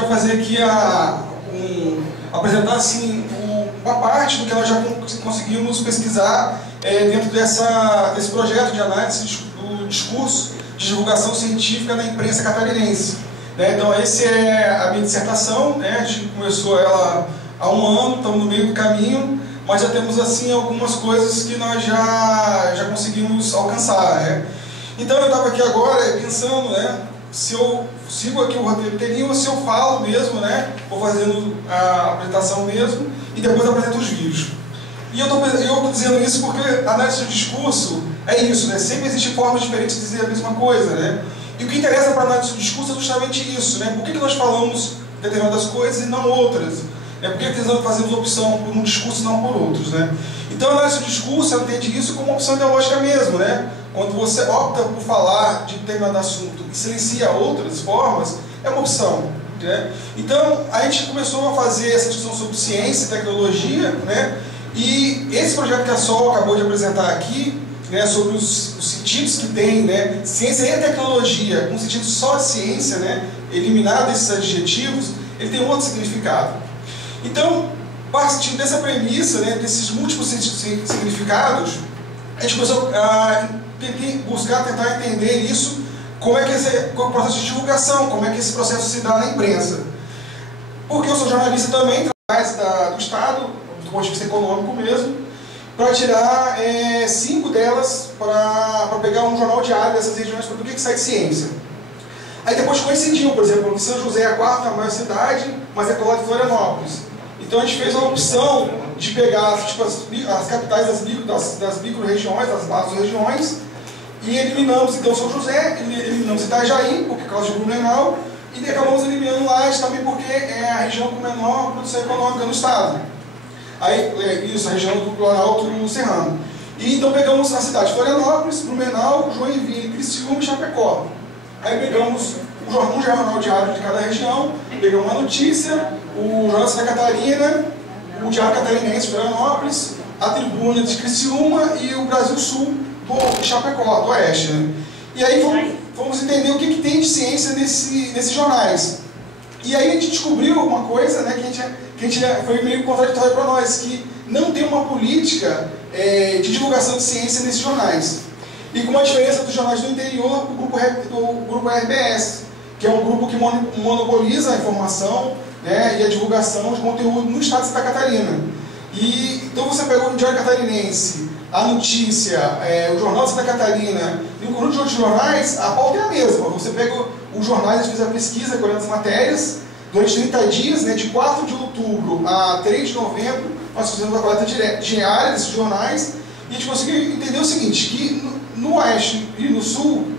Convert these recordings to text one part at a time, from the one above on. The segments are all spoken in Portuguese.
vai fazer aqui apresentar assim, uma parte do que nós já conseguimos pesquisar dentro desse projeto de análise do discurso de divulgação científica na imprensa catarinense. Então, essa é a minha dissertação, a gente começou ela há um ano, estamos no meio do caminho, mas já temos assim algumas coisas que nós já conseguimos alcançar. Então, eu estava aqui agora pensando, se eu sigo aqui o roteiro inteirinho ou se eu falo mesmo, vou fazendo a apresentação mesmo e depois apresento os vídeos. E eu estou dizendo isso porque a análise do discurso é isso, sempre existem formas diferentes de dizer a mesma coisa, E o que interessa para a análise do discurso é justamente isso, Por que nós falamos determinadas coisas e não outras? Por que fazemos opção por um discurso e não por outros, Então a análise do discurso entende isso como uma opção ideológica mesmo, Quando você opta por falar de determinado assunto e silencia outras formas, é uma opção. Então, a gente começou a fazer essa discussão sobre ciência e tecnologia, e esse projeto que a Sol acabou de apresentar aqui, sobre os sentidos que tem, ciência e tecnologia, um sentido só de ciência, eliminado esses adjetivos, ele tem um outro significado. Então, partindo dessa premissa, desses múltiplos significados, a gente começou a tentar entender isso, como é que qual é o processo de divulgação, como é que esse processo se dá na imprensa. Porque eu sou jornalista também, atrás do Estado, do ponto de vista econômico mesmo, para tirar 5 delas para pegar um jornal diário dessas regiões para ver o que sai de ciência. Aí depois coincidiu, por exemplo, que São José é a 4ª maior cidade, mas é colada de Florianópolis. Então a gente fez a opção de pegar as capitais das micro-regiões, das macro-regiões, e eliminamos então São José, eliminamos Itajaí, por causa de Blumenau, e acabamos eliminando Lages também porque é a região com menor produção econômica no estado. Aí, isso, a região do Planalto Serrano. E então pegamos a cidade de Florianópolis, Blumenau, Joinville, Criciúma e Chapecó. Aí pegamos um jornal diário de cada região, pegamos uma notícia, o Jornal de Santa Catarina, o Diário Catarinense de Florianópolis, a Tribuna de Criciúma e o Brasil Sul do Chapecó, do Oeste. E aí vamos entender o que tem de ciência nesses jornais. E aí a gente descobriu uma coisa que foi meio contraditório para nós, que não tem uma política de divulgação de ciência nesses jornais. E com a diferença dos jornais do interior do grupo RBS, que é um grupo que monopoliza a informação e a divulgação de conteúdo no estado de Santa Catarina. Então você pegou o Diário Catarinense, a Notícia, o Jornal de Santa Catarina e um conjunto de outros jornais, a pauta é a mesma. Você pega os jornais, a gente fez a pesquisa, colhendo as matérias, durante 30 dias, de 4 de outubro a 3 de novembro, nós fizemos a coleta diária desses jornais e a gente conseguiu entender o seguinte, que no Oeste e no Sul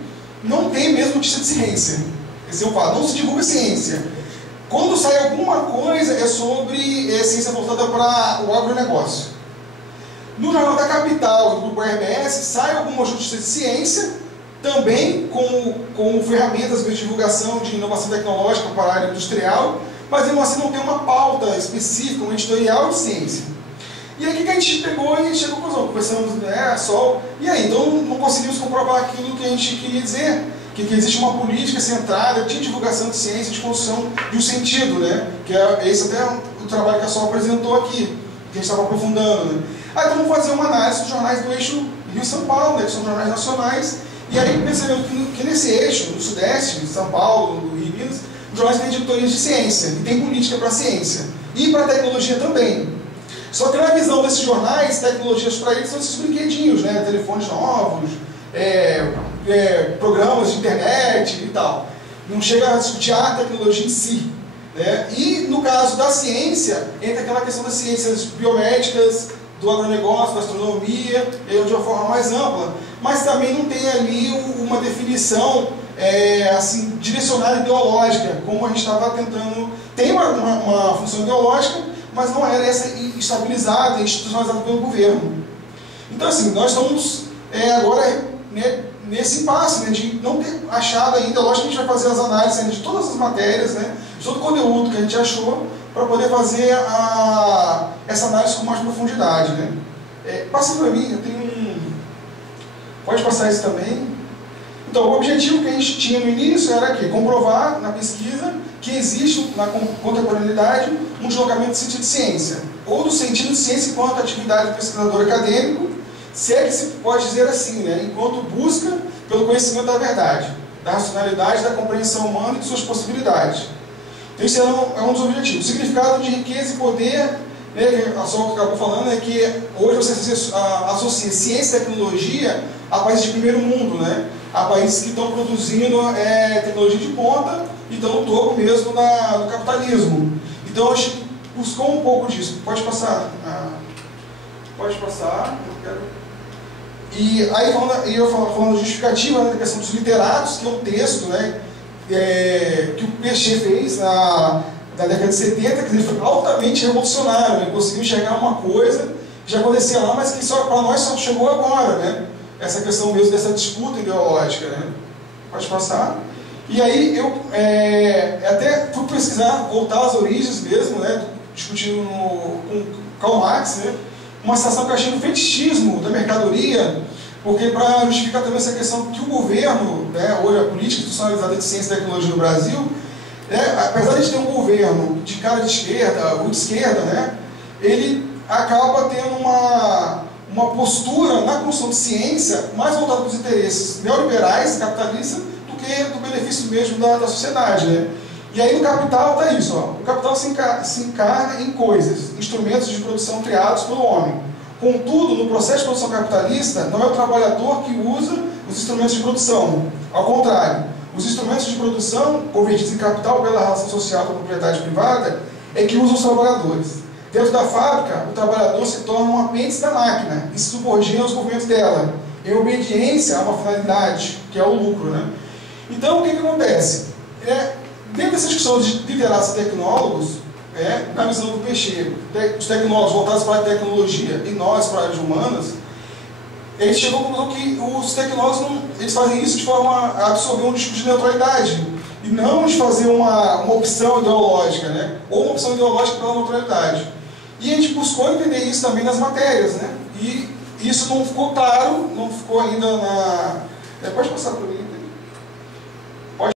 não tem mesmo notícia de ciência. Não se divulga ciência. Quando sai alguma coisa é sobre ciência voltada para o agronegócio. No Jornal da Capital, do Grupo RBS, sai algumas notícias de ciência, também com ferramentas de divulgação de inovação tecnológica para a área industrial, mas mesmo assim não tem uma pauta específica, um editorial de ciência. E aí o que a gente pegou e chegou à conclusão? Conversamos, a Sol, e aí, então não conseguimos comprovar aquilo que a gente queria dizer, que existe uma política centrada de divulgação de ciência, de construção de um sentido, que é esse até o trabalho que a Sol apresentou aqui, que a gente estava aprofundando. Aí então vamos fazer uma análise dos jornais do eixo Rio-São Paulo, que são jornais nacionais, e aí percebemos que nesse eixo, no Sudeste, de São Paulo, do Rio e Minas, os jornais têm editorias de ciência, e tem política para a ciência, e para a tecnologia também. Só que na visão desses jornais, tecnologias para eles são esses brinquedinhos, telefones novos, programas de internet e tal. Não chega a discutir a tecnologia em si. E no caso da ciência, entra aquela questão das ciências biomédicas, do agronegócio, da astronomia, de uma forma mais ampla, mas também não tem ali uma definição assim, direcionada ideológica, como a gente estava tentando. Tem uma função ideológica, mas não era essa estabilizada, institucionalizada pelo governo. Então, assim, nós estamos agora nesse impasse, de não ter achado ainda. Lógico que a gente vai fazer as análises ainda de todas as matérias, de todo o conteúdo que a gente achou, para poder fazer essa análise com mais profundidade. Passa para mim, eu tenho Pode passar isso também. Então, o objetivo que a gente tinha no início era comprovar na pesquisa que existe na contemporaneidade um deslocamento do sentido de ciência, ou do sentido de ciência enquanto atividade do pesquisador acadêmico, se é que se pode dizer assim, né, enquanto busca pelo conhecimento da verdade, da racionalidade, da compreensão humana e de suas possibilidades. Então, isso é um dos objetivos. O significado de riqueza e poder, né, a Sol acabou falando, é que hoje você associa ciência e tecnologia a países de primeiro mundo, né, a países que estão produzindo tecnologia de ponta e estão no topo mesmo do capitalismo. Então, a gente buscou um pouco disso. Pode passar. Pode passar. Eu quero... E aí, falando da justificativa, né, da questão dos literatos, que é um texto, né, que o Peixe fez na década de 70, que ele foi altamente revolucionário, ele conseguiu enxergar uma coisa que já acontecia lá, mas que para nós só chegou agora, né? Essa questão mesmo dessa disputa ideológica, né? Pode passar. E aí eu até fui pesquisar, voltar às origens mesmo, né? Discutindo com Karl Marx, né? Uma situação que eu achei no fetichismo da mercadoria, porque para justificar também essa questão que o governo, né, hoje a política institucionalizada de ciência e tecnologia no Brasil, apesar de ter um governo de cara de esquerda, ou de esquerda, né, ele acaba tendo uma postura na construção de ciência mais voltada para os interesses neoliberais, capitalistas, do que do benefício mesmo da sociedade, né? E aí no capital está isso, ó. O capital se encarna em coisas, instrumentos de produção criados pelo homem. Contudo, no processo de produção capitalista, não é o trabalhador que usa os instrumentos de produção. Ao contrário, os instrumentos de produção, convertidos em capital pela relação social da propriedade privada, é que usam os trabalhadores. Dentro da fábrica, o trabalhador se torna um apêndice da máquina e se subordina aos movimentos dela, em obediência a uma finalidade, que é o lucro, né? Então, o que acontece? Dentro dessa discussão de literatos e tecnólogos, na visão do Peixe, os tecnólogos voltados para a tecnologia e nós para as áreas humanas, ele chegou à conclusão que os tecnólogos eles fazem isso de forma a absorver um discurso de neutralidade e não de fazer uma opção ideológica, né? Ou uma opção ideológica pela neutralidade. E a gente buscou entender isso também nas matérias, né? E isso não ficou claro, não ficou ainda na... Pode passar para mim.